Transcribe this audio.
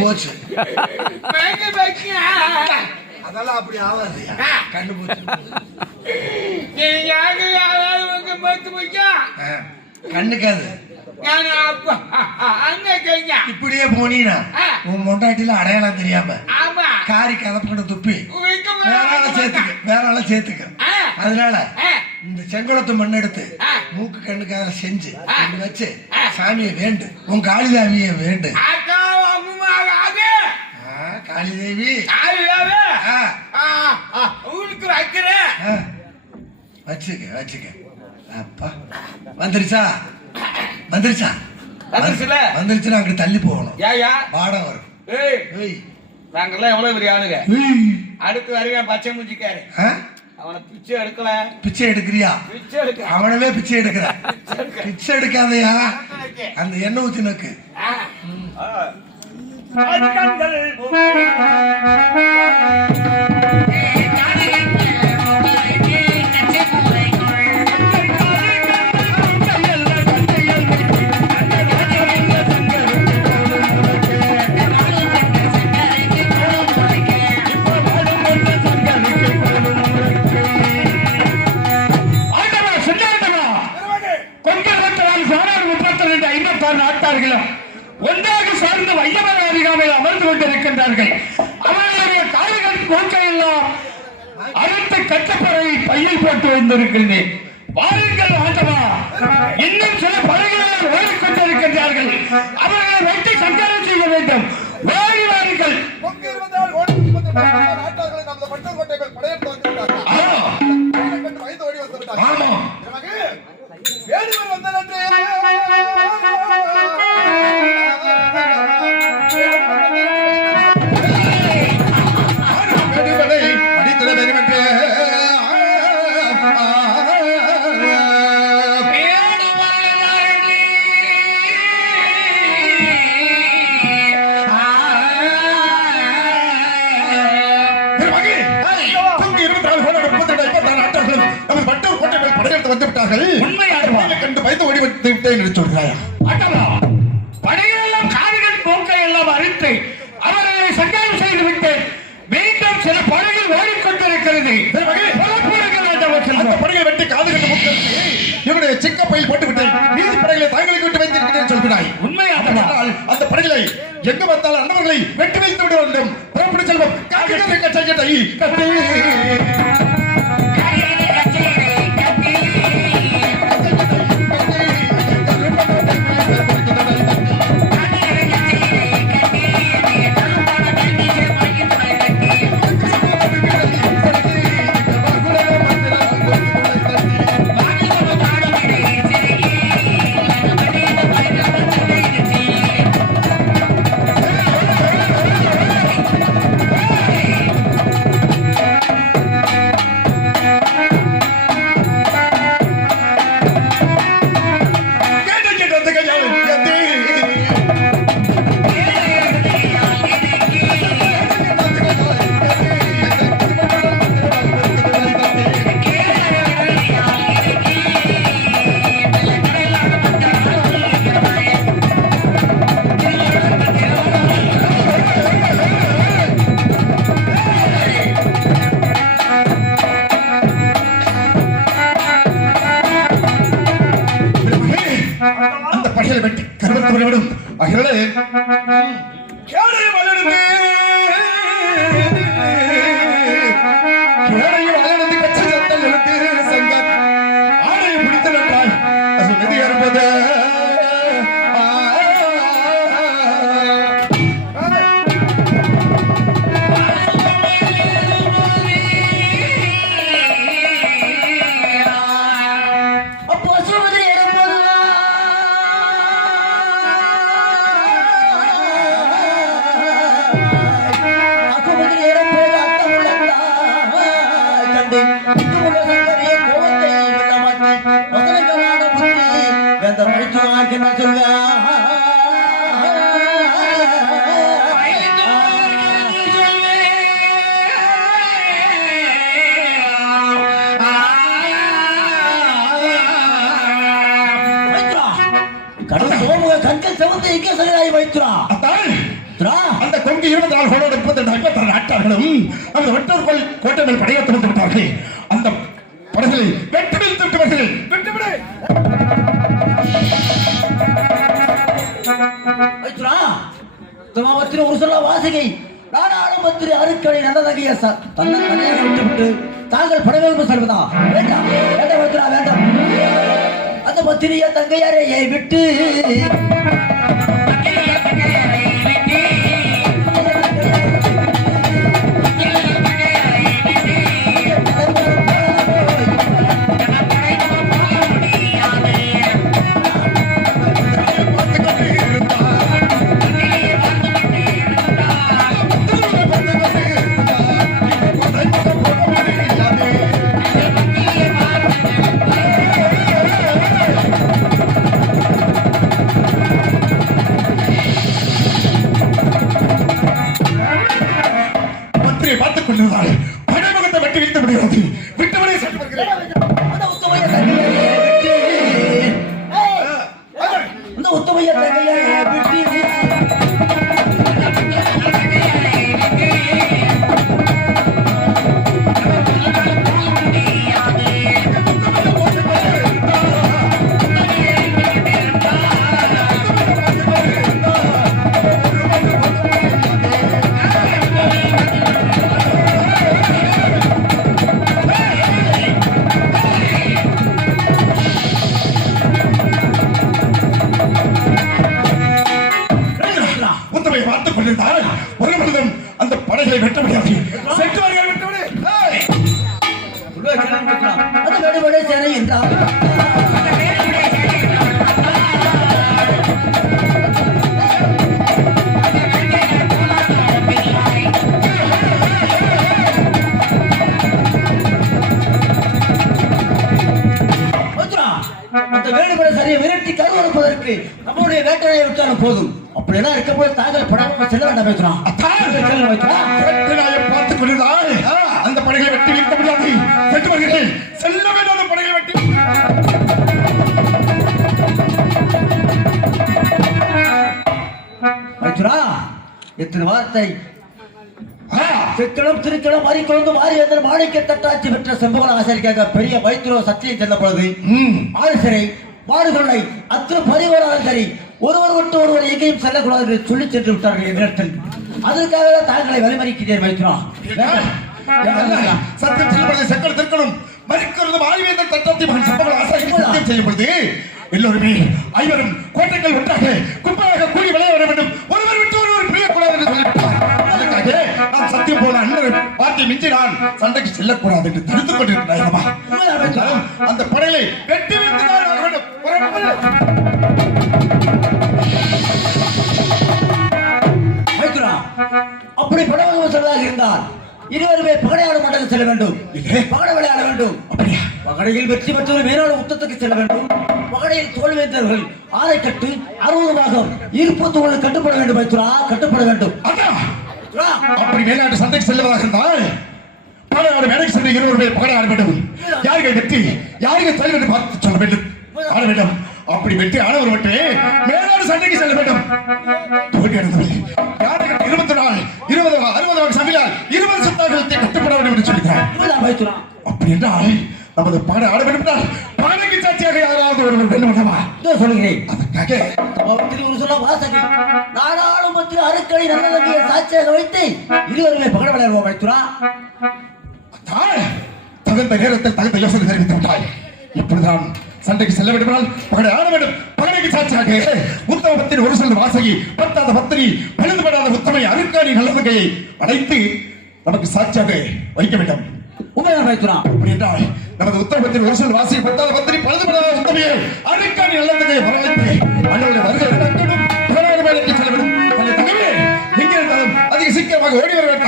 போச்சு அதெல்லாம் அப்படி ஆகாது கண்டுபிடிச்சு கண்ணுக்காது இப்படியே போனீனா உன் மொண்டாட்டில அடையாளம் தெரியாம காரி கலப்புக்கிட்ட துப்பி வேற ஆள சேர்த்துக்க அதனால இந்த செங்குளத்து மண் எடுத்து மூக்கு கண்ணுக்காக செஞ்சு வச்சு சாமியை வேண்டு உன் காளிதாமிய வேண்டு காளிதேவி வச்சுக்க வச்சுக்க அப்பா வந்துருச்சா வந்துருச்சா வந்துருச்சுன்னா அங்க தள்ளி போகணும் பாடம் வரும் நாங்கெல்லாம் எவ்வளவு பெரிய ஆளுங்க அடுத்து வருவேன் பச்சை மூஞ்சிக்காரு அவனை பிச்சை எடுக்கல பிச்சை எடுக்கிறியா பிச்சை எடுக்க அவனவே பிச்சை எடுக்கிற பிச்சை எடுக்காதையா அந்த எண்ணெய் ஊத்தி நோக்கு ஒன்றாக சார்ந்த வையவர அருகாமையில் அமர்ந்து கொண்டிருக்கின்றார்கள். அவர்களுடைய கால்கள் மூக்கையெல்லாம் அறுத்து கட்டப்பறை பையில் போட்டு வந்திருக்கின்றேன். வாருங்கள் ஆண்டவா, இன்னும் சில படைகள் ஓடிக்கொண்டிருக்கின்றார்கள். அவர்களை வெட்டி சஞ்சாரம் செய்ய வேண்டும். ஓடி வாருங்கள். படையெல்லாம் காதுகள் போக்கையெல்லாம் அறுத்து அவர்களை சங்காரம் செய்து விட்டு மீண்டும் சில படைகள் ஓடிக்கொண்டிருக்கிறது. படையை வெட்டி காதுகள் இவருடைய சிக்க பையில் போட்டு விட்டேன். நீதி படைகளை தாங்களுக்கு விட்டு வைத்திருக்கிறேன் சொல்கிறாய். உண்மையாக அந்த படைகளை எங்க வந்தால் அண்ணவர்களை வெட்டி வைத்து விட வேண்டும். புறப்பட்டு செல்வம் என்ன சொல்ல சோமுக கண்கள் செவந்து எங்கே செல்கிறாய் மைத்துரா? அந்த கொங்கு 24 கோடோடு 32 நாட்டார்களும் அந்த வெட்டூர் கோட்டை மேல் படையெடுத்து வந்து விட்டார்கள். அந்த படைகளை வெட்டு வீழ்த்து விட்டவர்கள் விட்டுவிடு. மைத்துரா, தமாவத்தின் ஒரு சொல்ல வாசிகை நாடாளுமன்ற அருக்கடை நல்லதகைய தன்னை தனியாக விட்டுவிட்டு தாங்கள் படைவெடுப்பு செல்வதா? வேண்டாம் வேண்டாம் மைத்துரா, வேண்டாம். அந்த பத்திரியை தங்கையாரையை விட்டு பார்த்துக் கொண்டிருந்தால் படைமுகத்தை வெட்டி வீழ்த்த முடியாது. விட்டுவிடை சென்று வருகிறேன். அந்த உத்தமைய தங்கையாரையை விட்டு பார்த்துக் கொண்டிருந்தால் ஒரு மனிதன் அந்த படைகளை வெட்ட முடியாது. சென்று வருகிறார். விட்டுவிடு. அது நடுவடை சேனை என்றார். அந்த வேடுபட சரியை விரட்டி கருவறுப்பதற்கு நம்முடைய வேட்டனையை விட்டாலும் போதும். அப்படியெல்லாம் இருக்கப்போது தாங்கள் படாமல் செல்ல வேண்டாம் வைக்கிறான். பார்த்துக் கொண்டிருந்தால் அந்த படைகளை வெட்டி வீழ்த்த முடியாது. சென்று வருகிறேன். செல்ல வேண்டாம். அந்த படைகளை வெட்டி வைக்கிறா. எத்தனை வார்த்தை சிக்கலம் திருக்கலம் மாறிக்கொண்டு மாரியந்தர் மாணிக்க தட்டாட்சி பெற்ற செம்பகல ஆசிரியக்காக பெரிய வைத்திரோ சத்தியம் சென்ற பொழுது ஆறு சிறை மாடுகளை அத்தனை பரிவாரம் சரி ஒருவர் விட்டு ஒருவர் எங்கேயும் செல்லக்கூடாது என்று சொல்லி சென்று விட்டார்கள் எங்களிடத்தில். அதற்காக தாங்களை வழிமறிக்கிறேன் வைக்கிறோம். சத்தியம் செல்லும்பொழுது செக்கல் திருக்கணும் மறிக்கிறது மாரியந்தர் தட்டாட்சி மகன் செம்பகல ஆசிரியர் சத்தியம் செய்யும் பொழுது எல்லோருமே ஐவரும் கோட்டைகள் ஒன்றாக குப்பையாக கூடி விளையாட வேண்டும். ஒருவர் விட்டு ஒருவர் பிரியக்கூடாது என்று சொல்லிவிட்டார். நான் சத்தியம் போல அண்ணன் வார்த்தை மிஞ்சி நான் சண்டைக்கு செல்லக்கூடாது என்று தடுத்துக் கொண்டிருக்கிறார். அந்த படையை வெட்டி வீழ்த்துதான் அப்படி படகு செல்வதாக இருந்தால் இருவருமே பகடையாடு மண்டலம் செல்ல வேண்டும். பகடை விளையாட வேண்டும். பகடையில் வெற்றி பெற்றவர் மேலாடு உத்தத்துக்கு செல்ல வேண்டும். பகடையில் தோல்வேந்தர்கள் ஆரை கட்டு 60 பாகம் 20 கட்டுப்பட வேண்டும். வைத்துரா கட்டுப்பட வேண்டும். அப்படி மேலாட்டு சண்டைக்கு செல்வதாக இருந்தால் பகடையாடு மேடைக்கு சென்று இருவருமே பகடையாட வேண்டும். யாருக்கு வெற்றி யாருக்கு தோல்வி என்று பார்த்து சொல்ல வேண்டும். ஆட வேண்டும். அப்படி வெற்றி ஆனவர் மட்டுமே மேலாடு சண்டைக்கு செல்ல வேண்டும். தோல்வி அடைந்தவர்கள் 20 சமையால் 20 சத்தாக்களை கட்டுப்பட வேண்டும் என்று சொல்கிறார். அப்படி என்றால் நமது பாட ஆட வேண்டும் என்றால் பாடக்கு சாட்சியாக யாராவது ஒருவர் வேண்டுமா சொல்கிறேன். அதற்காக நாடாளுமன்ற அருக்கடை நல்லதங்கிய சாட்சியாக வைத்து இருவருமே பகட விளையாடுவோம். வைத்துரா தகுந்த நேரத்தில் தகுந்த யோசனை தெரிவித்து விட்டாய். இப்படிதான் சண்டைக்கு செல்ல வேண்டும். பகடை ஆட வேண்டும். பகடைக்கு சாட்சியாக உத்தமத்தின் ஒரு சொல் வாசகி பத்தாத பத்திரி பழுதுபடாத உத்தமை அருக்காணி நல்லதங்கையை அடைத்து நமக்கு சாட்சியாக வைக்க வேண்டும். உண்மையான வைத்துரா. அப்படி என்றால் நமது உத்தமத்தின் ஒரு சொல் வாசகி பத்தாத பத்திரி பழுதுபடாத உத்தமையை அருக்காணி நல்லதங்கையை வரவேற்று அண்ணனுடைய வருகை வேலைக்கு செல்ல வேண்டும். அதிக சீக்கிரமாக ஓடி வர வேண்டும்.